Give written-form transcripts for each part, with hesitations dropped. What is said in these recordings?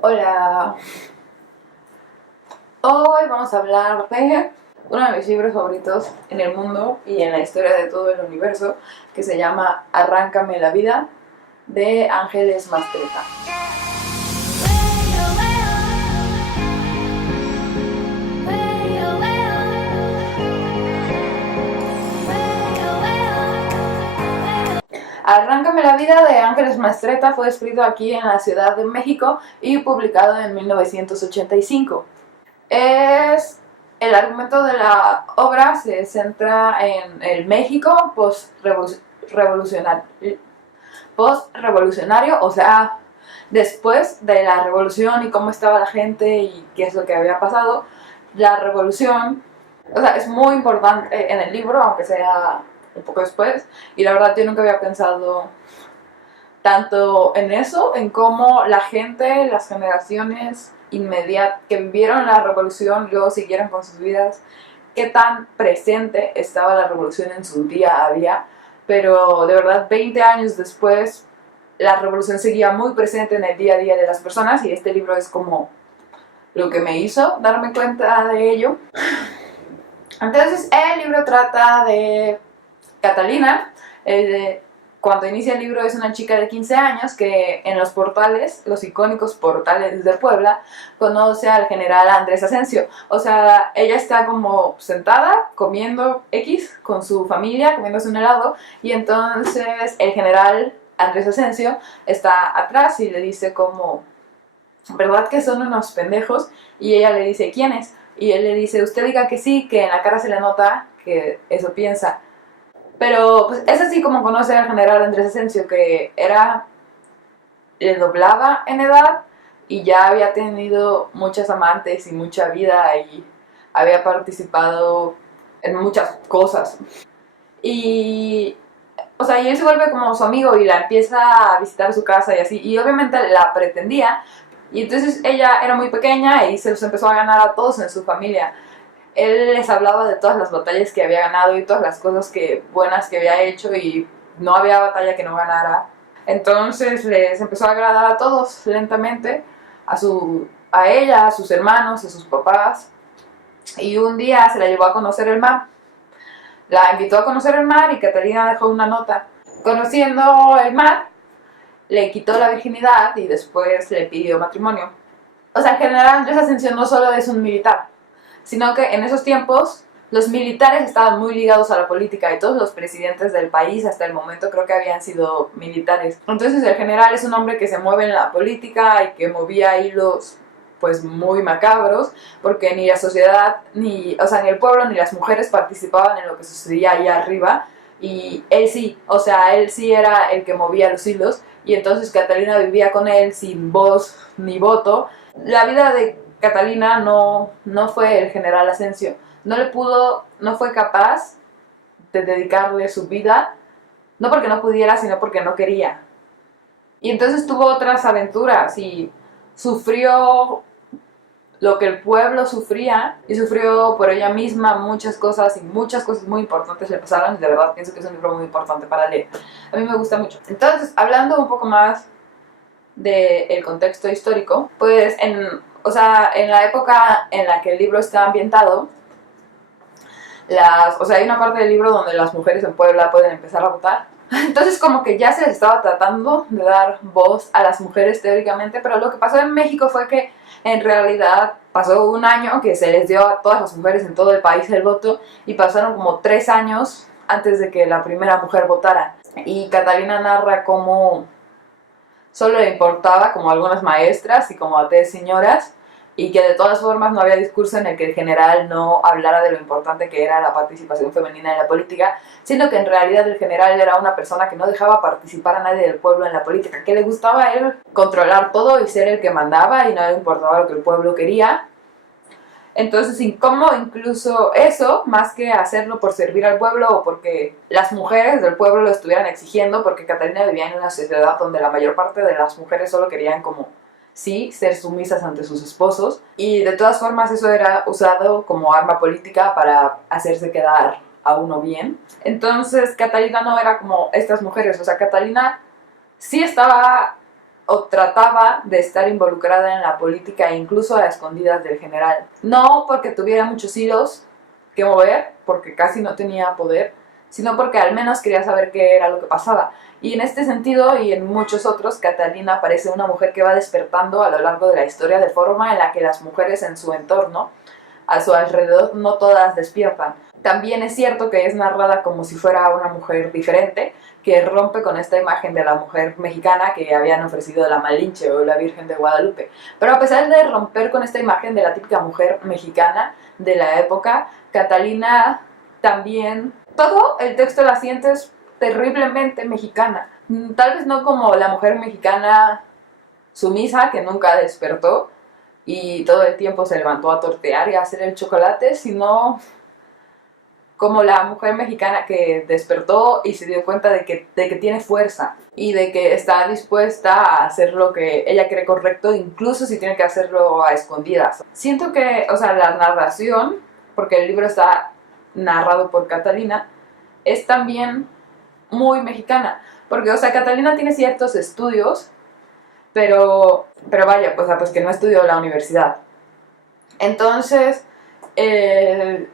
Hola, hoy vamos a hablar de uno de mis libros favoritos en el mundo y en la historia de todo el universo, que se llama Arráncame la vida, de Ángeles Mastreta. Arráncame la vida de Ángeles Mastreta fue escrito aquí en la Ciudad de México y publicado en 1985. Es el argumento de la obra se centra en el México post-revolucionario, o sea, después de la revolución y cómo estaba la gente y qué es lo que había pasado. La revolución, o sea, es muy importante en el libro, aunque sea un poco después, y la verdad yo nunca había pensado tanto en eso, en cómo la gente, las generaciones inmediatas que vivieron la revolución y luego siguieron con sus vidas, qué tan presente estaba la revolución en su día a día. Pero de verdad 20 años después la revolución seguía muy presente en el día a día de las personas, y este libro es como lo que me hizo darme cuenta de ello. Entonces el libro trata de Catalina. Cuando inicia el libro es una chica de 15 años que en los portales, los icónicos portales de Puebla, conoce al general Andrés Asensio. O sea, ella está como sentada comiendo X con su familia, comiéndose un helado, y entonces el general Andrés Asensio está atrás y le dice como, ¿verdad que son unos pendejos? Y ella le dice, ¿quiénes? Y él le dice, usted diga que sí, que en la cara se le nota que eso piensa. Pero pues, es así como conoce al general Andrés Asensio, que le doblaba en edad y ya había tenido muchas amantes y mucha vida y había participado en muchas cosas. Y, o sea, y él se vuelve como su amigo y la empieza a visitar su casa y así, y obviamente la pretendía. Y entonces ella era muy pequeña y se los empezó a ganar a todos en su familia. Él les hablaba de todas las batallas que había ganado y todas las cosas buenas que había hecho, y no había batalla que no ganara. Entonces les empezó a agradar a todos lentamente, a ella, a sus hermanos, a sus papás, y un día se la llevó a conocer el mar. La invitó a conocer el mar y Catalina dejó una nota. Conociendo el mar, le quitó la virginidad y después le pidió matrimonio. O sea, en general Andrés Ascensión no solo es un militar, sino que en esos tiempos los militares estaban muy ligados a la política y todos los presidentes del país hasta el momento creo que habían sido militares. Entonces el general es un hombre que se mueve en la política y que movía hilos pues muy macabros, porque ni la sociedad, ni, o sea, ni el pueblo ni las mujeres participaban en lo que sucedía allá arriba, y él sí, o sea, él sí era el que movía los hilos, y entonces Catalina vivía con él sin voz ni voto. La vida de Catalina no fue el general Asensio, no fue capaz de dedicarle su vida, no porque no pudiera, sino porque no quería. Y entonces tuvo otras aventuras y sufrió lo que el pueblo sufría, y sufrió por ella misma muchas cosas, y muchas cosas muy importantes le pasaron, y de verdad pienso que es un libro muy importante para leer. A mí me gusta mucho. Entonces, hablando un poco más del contexto histórico, pues o sea, en la época en la que el libro está ambientado, o sea, hay una parte del libro donde las mujeres en Puebla pueden empezar a votar. Entonces como que ya se les estaba tratando de dar voz a las mujeres teóricamente, pero lo que pasó en México fue que en realidad pasó un año que se les dio a todas las mujeres en todo el país el voto, y pasaron como 3 años antes de que la primera mujer votara. Y Catalina narra cómo solo le importaba como a algunas maestras y como a 3 señoras, y que de todas formas no había discurso en el que el general no hablara de lo importante que era la participación femenina en la política, sino que en realidad el general era una persona que no dejaba participar a nadie del pueblo en la política, que le gustaba a él controlar todo y ser el que mandaba, y no le importaba lo que el pueblo quería. Entonces, como incluso eso, más que hacerlo por servir al pueblo o porque las mujeres del pueblo lo estuvieran exigiendo, porque Catalina vivía en una sociedad donde la mayor parte de las mujeres solo querían como, sí, ser sumisas ante sus esposos, y de todas formas eso era usado como arma política para hacerse quedar a uno bien. Entonces Catalina no era como estas mujeres, o sea, Catalina sí estaba o trataba de estar involucrada en la política, incluso a escondidas del general. No porque tuviera muchos hilos que mover, porque casi no tenía poder, sino porque al menos quería saber qué era lo que pasaba. Y en este sentido, y en muchos otros, Catalina parece una mujer que va despertando a lo largo de la historia de forma en la que las mujeres en su entorno, a su alrededor, no todas despiertan. También es cierto que es narrada como si fuera una mujer diferente, que rompe con esta imagen de la mujer mexicana que habían ofrecido de la Malinche o la Virgen de Guadalupe. Pero a pesar de romper con esta imagen de la típica mujer mexicana de la época, Catalina también... Todo el texto la sientes terriblemente mexicana. Tal vez no como la mujer mexicana sumisa que nunca despertó y todo el tiempo se levantó a tortear y a hacer el chocolate, sino como la mujer mexicana que despertó y se dio cuenta de que tiene fuerza y de que está dispuesta a hacer lo que ella cree correcto, incluso si tiene que hacerlo a escondidas. Siento que, o sea, la narración, porque el libro está narrado por Catalina, es también muy mexicana, porque, o sea, Catalina tiene ciertos estudios, pero vaya, pues que no estudió la universidad. Entonces,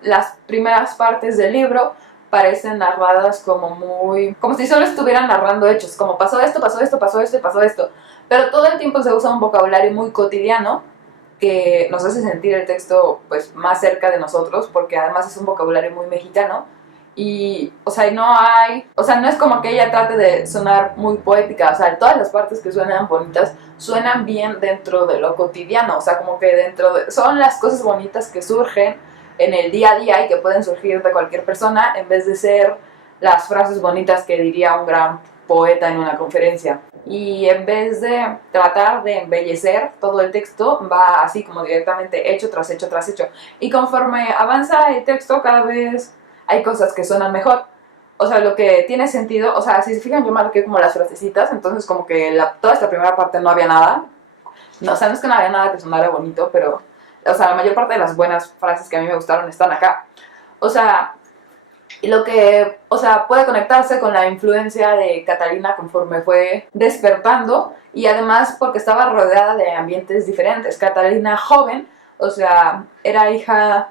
las primeras partes del libro parecen narradas como si solo estuvieran narrando hechos, como pasó esto, pasó esto, pasó esto y pasó esto, pero todo el tiempo se usa un vocabulario muy cotidiano que nos hace sentir el texto pues más cerca de nosotros, porque además es un vocabulario muy mexicano. Y, o sea, no es como que ella trate de sonar muy poética, o sea, todas las partes que suenan bonitas suenan bien dentro de lo cotidiano, o sea, como que son las cosas bonitas que surgen en el día a día y que pueden surgir de cualquier persona en vez de ser las frases bonitas que diría un gran poeta en una conferencia. Y en vez de tratar de embellecer todo el texto, va así como directamente hecho tras hecho tras hecho. Y conforme avanza el texto, cada vez hay cosas que suenan mejor. O sea, lo que tiene sentido, o sea, si se fijan, yo marqué como las frasecitas, entonces como que toda esta primera parte no había nada. No, o sea, no es que no había nada que sonara bonito, pero, o sea, la mayor parte de las buenas frases que a mí me gustaron están acá. O sea, puede conectarse con la influencia de Catalina conforme fue despertando y además porque estaba rodeada de ambientes diferentes. Catalina joven, o sea, era hija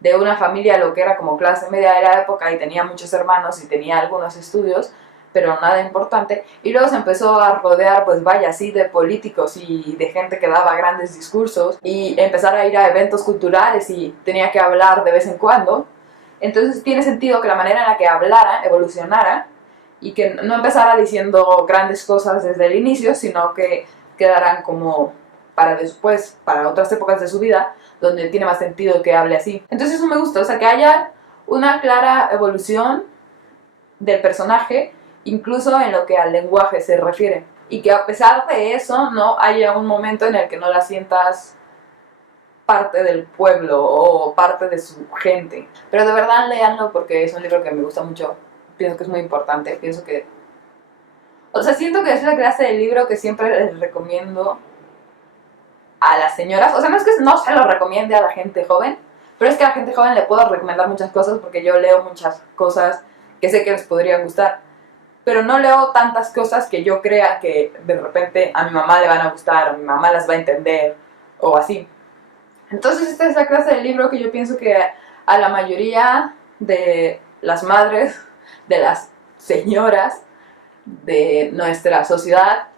de una familia lo que era como clase media de la época y tenía muchos hermanos y tenía algunos estudios, pero nada importante, y luego se empezó a rodear, pues vaya, así de políticos y de gente que daba grandes discursos y empezar a ir a eventos culturales y tenía que hablar de vez en cuando. Entonces tiene sentido que la manera en la que hablara evolucionara y que no empezara diciendo grandes cosas desde el inicio, sino que quedaran como para después, para otras épocas de su vida, donde tiene más sentido que hable así. Entonces eso me gusta, o sea, que haya una clara evolución del personaje, incluso en lo que al lenguaje se refiere. Y que a pesar de eso, no haya un momento en el que no la sientas parte del pueblo o parte de su gente. Pero de verdad léanlo porque es un libro que me gusta mucho. Pienso que es muy importante. Pienso que... O sea, siento que es la clase de libro que siempre les recomiendo a las señoras. O sea, no es que no se lo recomiende a la gente joven, pero es que a la gente joven le puedo recomendar muchas cosas porque yo leo muchas cosas que sé que les podrían gustar. Pero no leo tantas cosas que yo crea que de repente a mi mamá le van a gustar o mi mamá las va a entender o así. Entonces esta es la clase de libro que yo pienso que a la mayoría de las madres, de las señoras de nuestra sociedad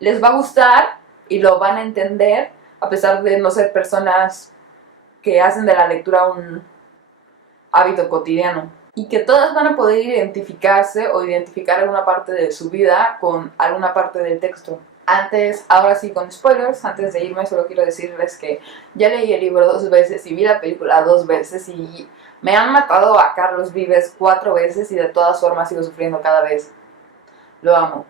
les va a gustar y lo van a entender a pesar de no ser personas que hacen de la lectura un hábito cotidiano. Y que todas van a poder identificarse o identificar alguna parte de su vida con alguna parte del texto. Ahora sí con spoilers, antes de irme solo quiero decirles que ya leí el libro 2 veces y vi la película 2 veces y me han matado a Carlos Vives 4 veces y de todas formas sigo sufriendo cada vez. Lo amo.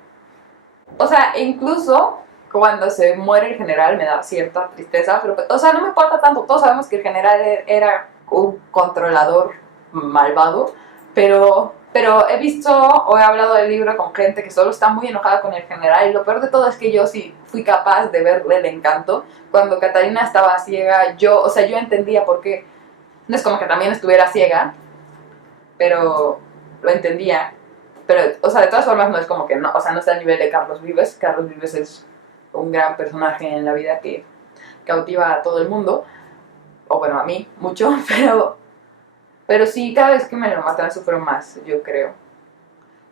O sea, incluso cuando se muere el general me da cierta tristeza, pero, o sea, no me importa tanto. Todos sabemos que el general era un controlador malvado, pero he visto o he hablado del libro con gente que solo está muy enojada con el general y lo peor de todo es que yo sí fui capaz de verle el encanto. Cuando Catalina estaba ciega, yo entendía por qué. No es como que también estuviera ciega, pero lo entendía. Pero, o sea, de todas formas no es como que no, o sea, no está al nivel de Carlos Vives. Carlos Vives es un gran personaje en la vida que cautiva a todo el mundo, o bueno, a mí mucho, pero sí, cada vez que me lo matan sufro más, yo creo.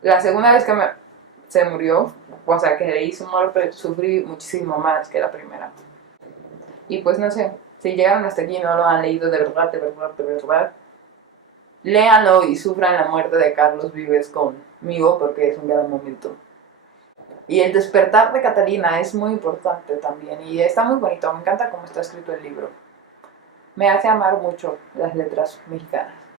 La segunda vez que se murió, o sea, que leí su muerte, sufrí muchísimo más que la primera. Y pues no sé, si llegaron hasta aquí y no lo han leído de verdad, de verdad, de verdad, léanlo y sufran la muerte de Carlos Vives conmigo porque es un gran momento. Y el despertar de Catalina es muy importante también y está muy bonito, me encanta cómo está escrito el libro. Me hace amar mucho las letras mexicanas.